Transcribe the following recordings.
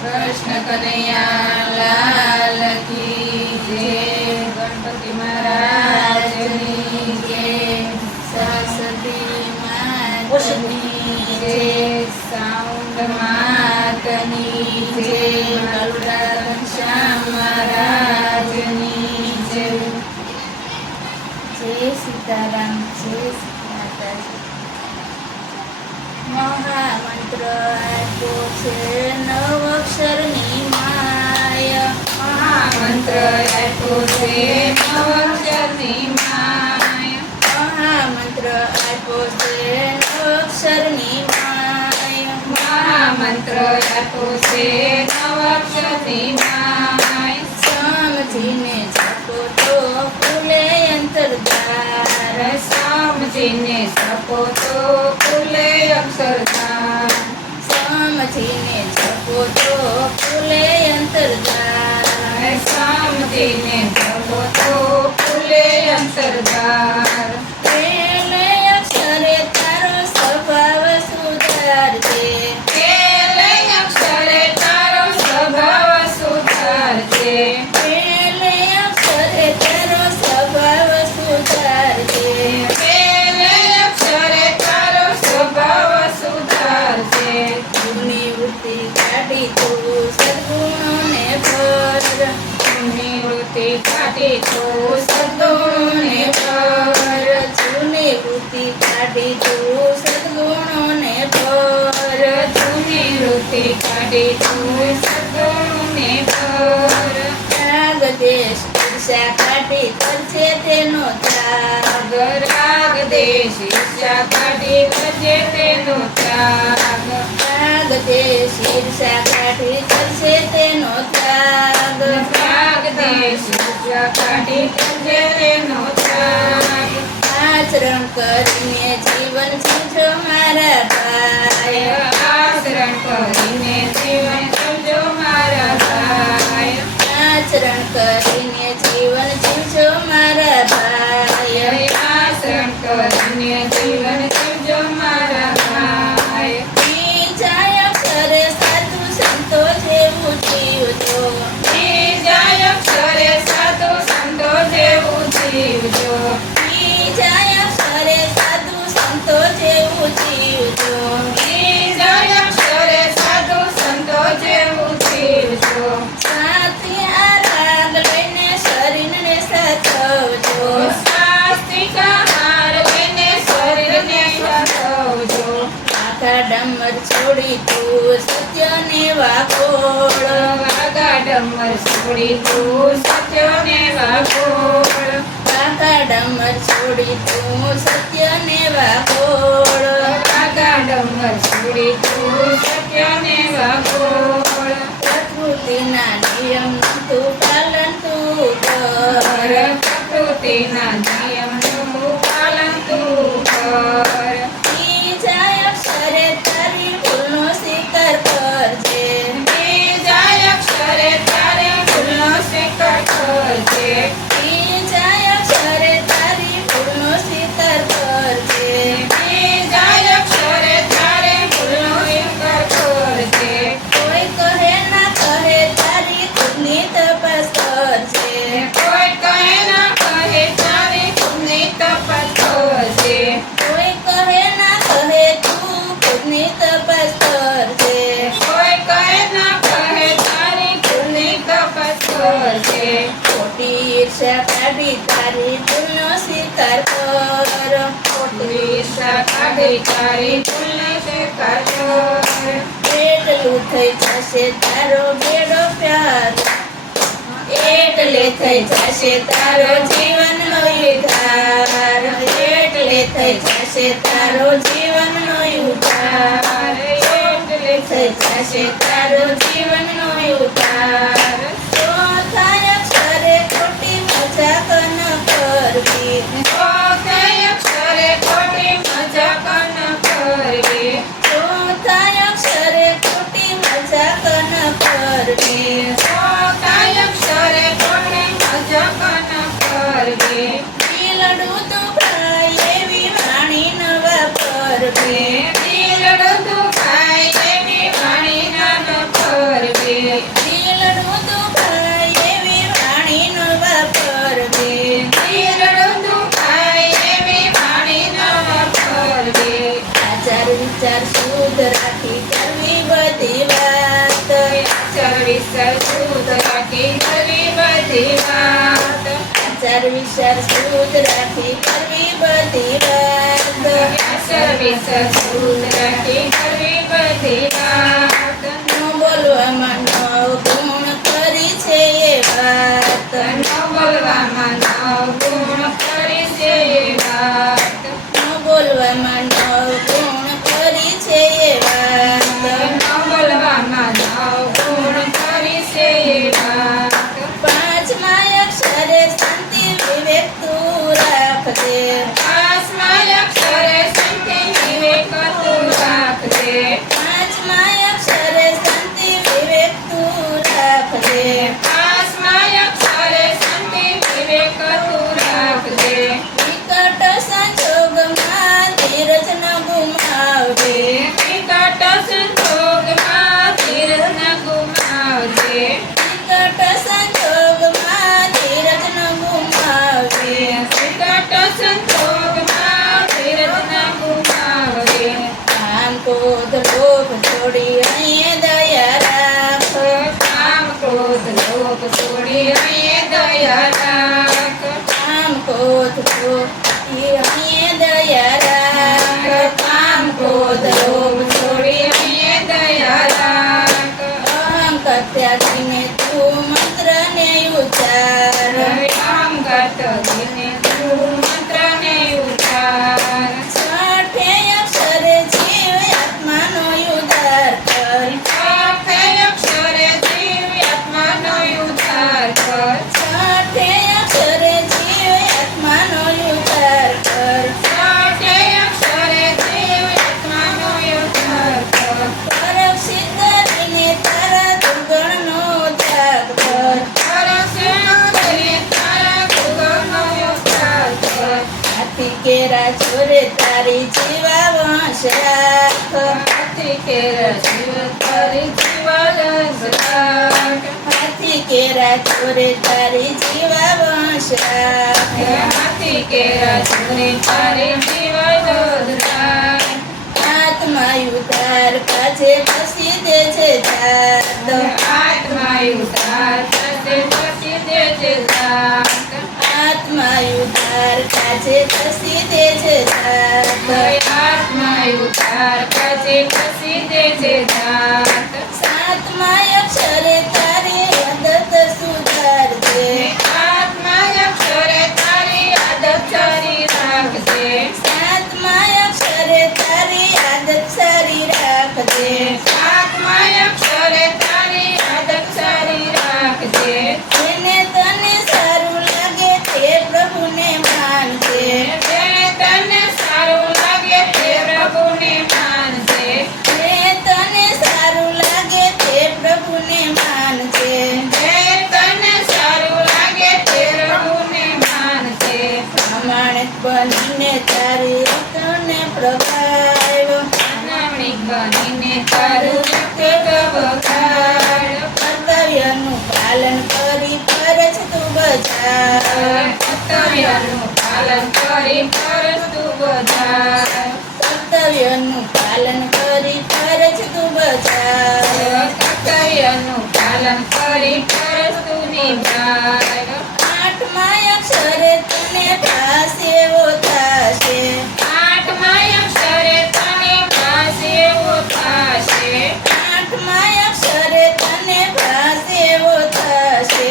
કૃષ્ણ કનૈયા લાલ કી જય। ગણપતિ મહારાજની જય। સરસ્વતી માતની જય। સાઉન્ડ માતની જય। મારુડા ઘનશ્યામ મહારાજની જય। જય સીતારામ। જય માતાજી। મહામંત્ર આપ્યો છે નવ અક્ષરની માય। મહામંત્ર આપ્યો છે નવ અક્ષરની માય। મહામંત્ર આપ્યો છે નવ અક્ષરની માય। મહામંત્ર આપ્યો છે નવ અક્ષરની માય। સમજીને જપો તો ખુલે અંતરદ્વાર। સમજીને જપો તો ખુલે અક્ષરધાર। સમજીને જપો તો ખુલે અંતરદ્વાર। સમજીને જપો તો ખુલે અંતરદ્વાર। પેલે અક્ષરે તારો સ્વભાવ સુધારજે। પેલે અક્ષરે તારો સ્વભાવ સુધારજે। પેલે અક્ષરે તારો સ્વભાવ સુધારજે। પેલે અક્ષરે તારો સ્વભાવ સુધારજે। ગુણની વૃત્તિ કાઢી તું સદ્ગુણોને ભર। ગુણની વૃત્તિ કાઢી તું સદ્ગુણોને ભર। જૂની વૃત્તિ કાઢી તું સદ્ગુણોને ભર। જૂની વૃત્તિ કાઢી તું સદ્ગુણોને ભર। રાગ દેશ ઈર્ષા કાઢી કરજે તેનો ત્યાગ। રાગ દેશ ઈર્ષા કાઢી કરજે તેનો ત્યાગ। રાગ દેશ ઈર્ષા કાઢી કરજે તેનો ત્યાગ। રાગ દેશ ઈર્ષા કાઢી કરજે તેનો ત્યાગ। આચરણ કરીને જીવન જીવજો મારા ભાઈ। આચરણ કરીને જીવન જીવજો મારા ભાઈ। આચરણ કરીને જીવન જીવજો મારા ભાઈ। આચરણ કરીને જીવન જીવજો મારા ભાઈ। બીજા અક્ષરે સાધુ સંતો જેવું જીવજો। બીજા અક્ષરે સાધુ સંતો જેવું જીવજો। બીજા અક્ષરે સાધુ સંતો જેવું જીવજો। બીજા અક્ષરે સાધુ સંતો જેવું જીવજો। સાત્વિક રાગ લઈને શરીરને સાચવજો। સાત્વિક આહાર લઈને શરીરને સાચવજો। આખા ડમર છોડી તું સત્યને વાગોળ। આખા ડમર છોડી તું સત્યને વાગોળ। આખા ડમર છોડી તું સત્યને વાગોળ। આખા ડમર છોડી તું સત્યને વાગોળ। પ્રકૃતિના નિયમનું તું પાલન તું કર। પ્રકૃતિના નિયમનું પાલન તું કર। બીજા અક્ષરે તારી ભૂલનો સ્વીકાર કરજે। બીજા અક્ષરે તારી ભૂલનો સ્વીકાર કરજે। બીજા અક્ષરે તારી ભૂલનો સ્વીકાર કરજે। બીજા અક્ષરે તારી ભૂલનો સ્વીકાર કરજે। કોઈ કહે ના કહે તારી ખુદની તપાસ કરજે। કોઈ કહે ના કહે તારી ખુદની તપાસ કરજે। કોઈ કહે ના કહે તું ખુદની તપાસ કરજે। કોઈ કહે ના કહે તારી ખુદની તપાસ કરજે। ખોટી ઈર્ષા કાઢી તારી ભૂલનો સ્વીકાર કર। ખોટી ઈર્ષા કાઢી તારી ભૂલનો સ્વીકાર કર। એટલું થઈ જશે તારો બેડો પ્યાર। એટલે થઈ જશે તારો જીવનનો ઉદ્ધાર। એટલે થઈ જશે તારો જીવનનો ઉદ્ધાર। એટલે થઈ જશે તારો જીવનનો ઉદ્ધાર। ચોથા અક્ષરે ખોટી મજાક ન કરવી। ચોથા અક્ષરે ખોટી મજાક ન કરવી। ચોથા અક્ષરે ખોટી મજાક ન કરવી। ચોથા અક્ષરે ખોટી મજાક ન કરવી। દિલડું દુખાય એવી વાણી ન વાપરવી। દિલડું દુખાય એવી વાણી ન વાપરવી। વિચાર શુદ્ધ રાખી કરવી બધી વાત. આચાર વિચાર શુદ્ધ રાખી કરવી બધી વાત. આચાર વિચાર શુદ્ધ રાખી કરવી બધી વાત. ન બોલવામાં નવ ગુણ કરી છે એ વાત. ન બોલવામાં નવ ગુણ કરી છે એ વાત. ન બોલવામાં નવ ગુણ કરી છે એ વાત. ન બોલવામાં નવ ગુણ કરી છે એ વાત. પાંચમા અક્ષરે શાંતિ વિવેક તું રાખજે. પાંચમા અક્ષરે શાંતિ વિવેક તું રાખજે. પાંચમા અક્ષરે શાંતિ વિવેક તું રાખજે. પાંચમા અક્ષરે શાંતિ વિવેક તું રાખજે. વિકટ સંજોગમાં ધીરજ ન ગુમાવજે. વિકટ સંજોગમાં ધીરજ ન ગુમાવજે. વિકટ સંજોગમાં ધીરજ ન ગુમાવજે. વિકટ સંજોગમાં ધીરજ ન ગુમાવજે. કામ ક્રોધ લોભ છોડી અહીં દયા રાખ. કામ ક્રોધ લોભ છોડી અહીં દયા રાખ. કામ ક્રોધ છોડી અહીં દયા રાખ. કામ ક્રોધ લોભ છોડી અહીં દયા રાખ. અહંકાર ત્યાગીને તું મંત્રને ઉચ્ચાર. કામ કર્તવ્યને તું મંત્રને ઉચ્ચાર. છઠે અક્ષરે જીવ આત્માનો ઉદ્ધાર કર. છઠે અક્ષરે જીવ આત્માનો ઉદ્ધાર કર. છઠે અક્ષરે જીવ આત્માનો ઉદ્ધાર કર. છઠે અક્ષરે જીવ આત્માનો ઉદ્ધાર કર. પરીક્ષિત કરીને તારા દુર્ગણનો ત્યાગ કર. પરીક્ષિત કરીને તારા દુર્ગણનો ઉદ્ધાર કર. હાથી કેરા ચોરે તારી જીવા વંશ રાખ. હાથી કેરા જીવ તારી જીવન રાખ. હાથી કેરા ચોરે તારી જીવા વંશ રાખ. હાથી કેરા જીવને તારી જીવન રાખ. આત્મા ઉદ્ધાર કાજે બસી દે છે જાત. આત્મા ઉદ્ધાર થશે પછી દે છે જાત. આત્મા ઉદ્ધાર કાજે બસી દે છે જાત. આત્મા ઉદ્ધાર પછી પછી દે છે જાત. સાતમા અક્ષરે તારી આદત સુધારજે. આત્મા અક્ષરે તારી આદત સારી રાખજે. સાતમા અક્ષરે તારી આદત સારી રાખજે. આત્મા અક્ષરે તારી આદત સારી રાખજે. જેને તને સારું લાગે તે પ્રભુને માનજે. જેને તને સારું લાગે તે પ્રભુને માનજે. જે તને સારું લાગે તે પ્રભુને માનજે. જે તને સારું લાગે તે પ્રભુને માનજે. પ્રામાણિક બનીને તારી રીતને પ્રભાવ. પ્રામાણિક બનીને તારું રક્ત વગાડ. કર્તવ્યનું પાલન કરી ફરજ તું બજાવ. કર્તવ્યનું પાલન કરી ફરજ તું બજાવ. કર્તવ્યનું પાલન કરી ફરજ તું બજાવ. કર્તવ્યનું પાલન કરી ફરજ તું નિભાવ. આઠમા અક્ષરે તને ભાષે એવો થશે. આઠમા અક્ષરે તને ભાષે એવો થશે. આઠમા અક્ષરે તને ભાષે એવો થશે.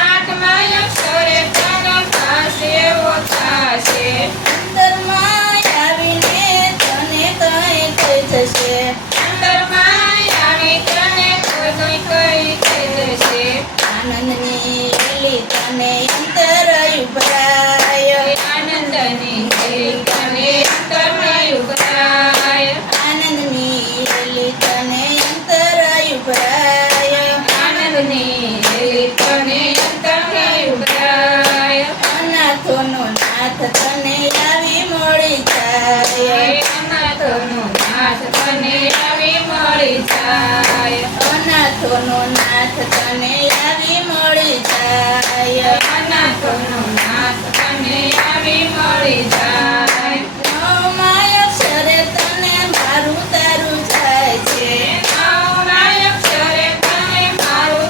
આઠમા અક્ષરે તને ભાષે એવો થશે. અંતરમાં આવીને તને કંઈ થઈ જશે. અંતરમાં આવી તને કોઈ કઈ થઈ જશે. આનંદની એલી તને અંતર ઉભરાય. આનંદની એલી તને અંતરમાં ઉભરાય. આનંદની એલી તને અંતર ઉભરાય. આનંદની એલી તને અંતરમાં ઉભરાય. અનાથોનો નાથ તને આવી મળી જાય. અનાથોનો નાથ તને આવી મળી જાય. અનાથોનો નાથ તને આવી મળી જાય. અનાથોનો નાથ તને આવી મળી જાય. નવમા અક્ષરે તને મારું તારું જાય છે. નવમા અક્ષરે તને મારું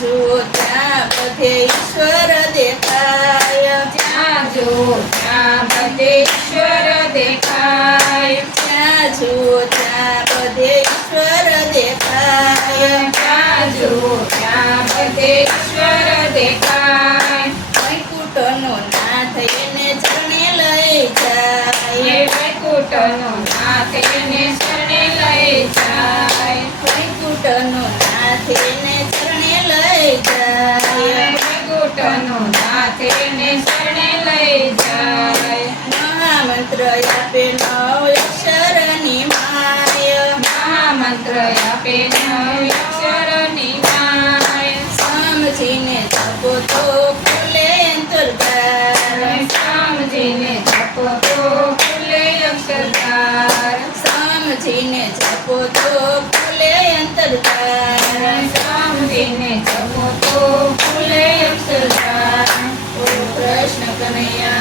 જુઓ ત્યાં બધે ઈશ્વર દેખાય જ્યાં જુઓ ત્યાં બધે ઈશ્વર દેખાય ત્યાં જુઓ ત્યાં બધે ઈશ્વર દેખાય જ્યાં જુઓ ત્યાં બધે ઈશ્વર દેખાય વૈકુંઠનો નાથ એને ચરણે લઈ એ જાય વૈકુંઠનો નાથ એને શરણે લઈ જાય વૈકુંઠનો નાથ એને ચરણે લઈ જાય વૈકુંઠનો નાથ એને શરણે લઈ જાય મહામંત્ર આપે નવ અક્ષરની માય મહામંત્ર આપે નવ અક્ષરની માય સમજીને જપો તો ખુલે અંતરદ્વાર સમજીને જપો તો ખુલે અક્ષરધાર સમજીને જપો તો ખુલે અંતરદ્વાર સમજીને જપો તો ખુલે અક્ષરધાર ઓ કૃષ્ણ કનૈયા